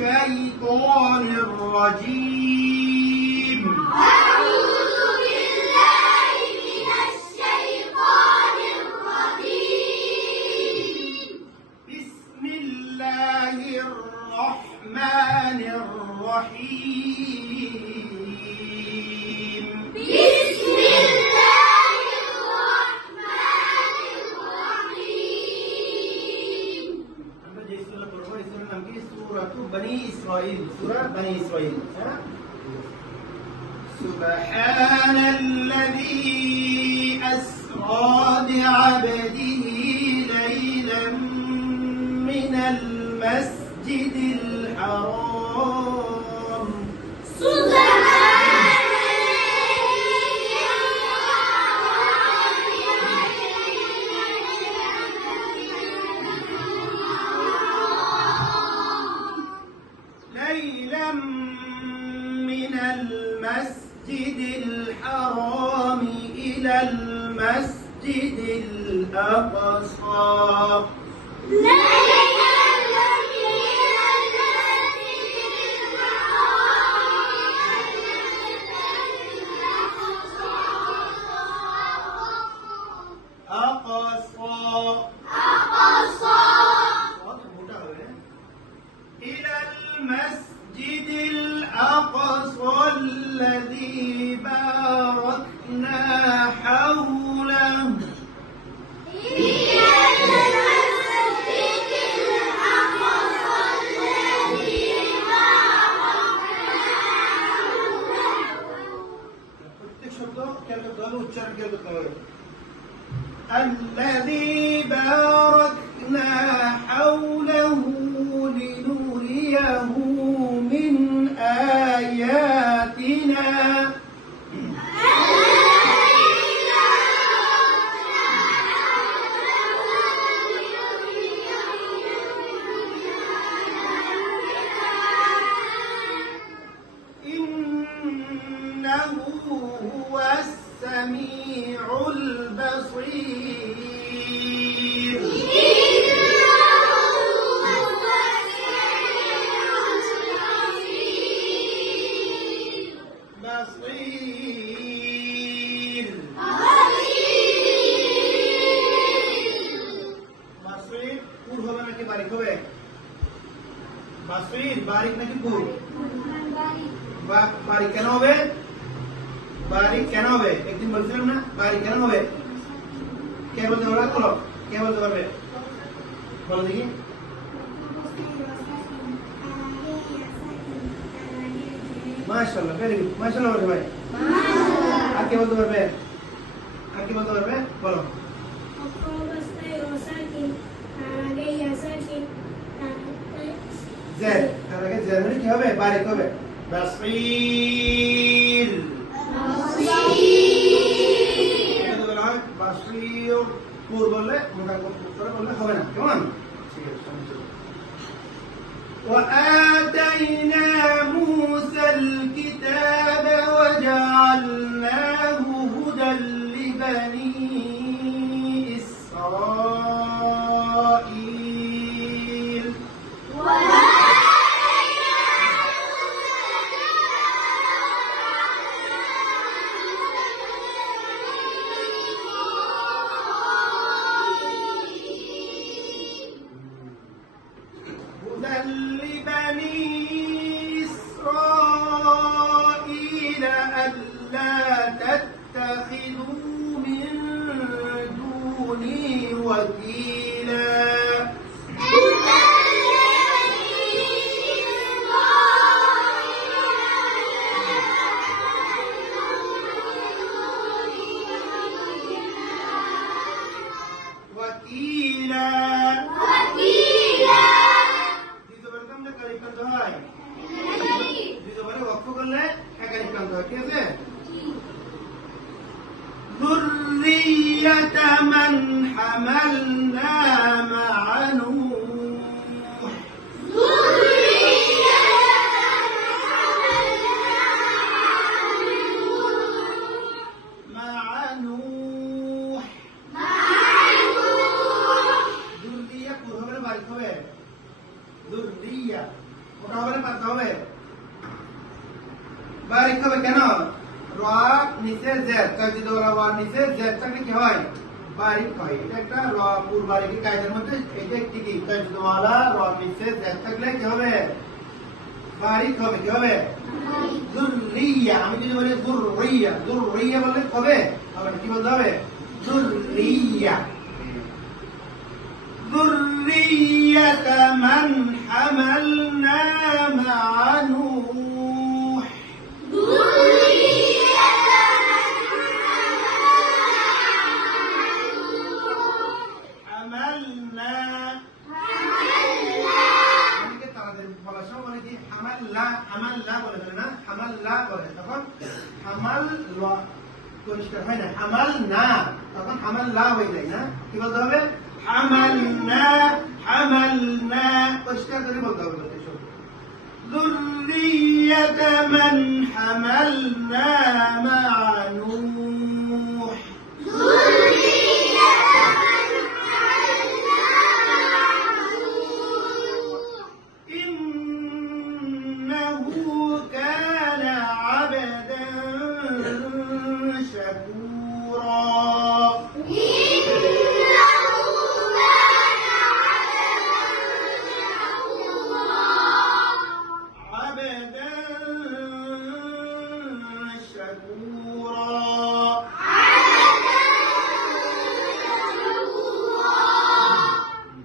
الشيطان الرجيم. أعوذ بالله من الشيطان الرجيم. بسم الله الرحمن الرحيم. بسم الله الرحمن الرحيم. আমরা যে সূরা পড়ব এই সূরার নাম কি? সূরাতু বনি ইসরাঈল। সূরা বনি ইসরাঈল। سبحان الذي أسرى بعبده ليلا من المسجد الحرام ليلا من المسجد الحرام إلى المسجد الأقصى إلى المسجد الأقصى الذي باركنا حوله الذي باركنا حوله لنريه من آياتنا إنه هو السميع البصير. بصير بصير পুর হবে নাকি বারিক হবে? বসির বারিক নাকি পুর? বারিক কেন হবে? বারিক কেন হবে? একদিন বলছিলাম না বারিক কেন হবে? কে বলতে পারবে? বলো, কে বলতে পারবে? বলো দেখি। মাশাআল্লাহ, ভেরি গুড। মাশাআল্লাহ বলতে ভাই। আর কে বলতে পারবে? আর কি বলতে পারবে? বলো। জেড, তার আগে জেড মানে কি হবে? বারিক হবে। বসির বাসির পুর বললে মোটা করে বললে হবে না, কেমন? ঠিক আছে। وآتينا موسى الكتاب وجعلناه هدى لبني إسرائيل. هدى لبني إسرائيل ألا تتخذوا من دوني وكيلا. وكيلا ذرية من حملنا مع نوح. مع نوح ذرية ذرية মোটা হবে না পাতলা হবে? বারিক হবে কেন? র নিচে জেড, তাই যদি ওরা র নিচে জেড থাকলে কি হয়? বারিক হয়। এটা একটা র পুর বারিকি কায়দার মধ্যে এটা একটি কি? তাই যদি ওরা র নিচে জেড থাকলে কি হবে? বারিক হবে। কি হবে? যুররিয়া। আমি যদি বলি যুররিয়া, যুররিয়া বললে হবে? হবে না। কি বলতে হবে? যুররিয়া। ذرية من حملنا مع نوح حملنا অনেকে তাদের বলার সময় বলে কি হামাল্লা হামাল্লা বলে ফেলে না, হামাল্লা বলে, তখন হামাল পরিষ্কার হয় না, হামাল না, তখন হামাল্লা হয়ে যায় না। কি বলতে হবে? হামালনা হামালনা, পরিষ্কার করে বলতে হবে। ذرية من حملنا مع نوح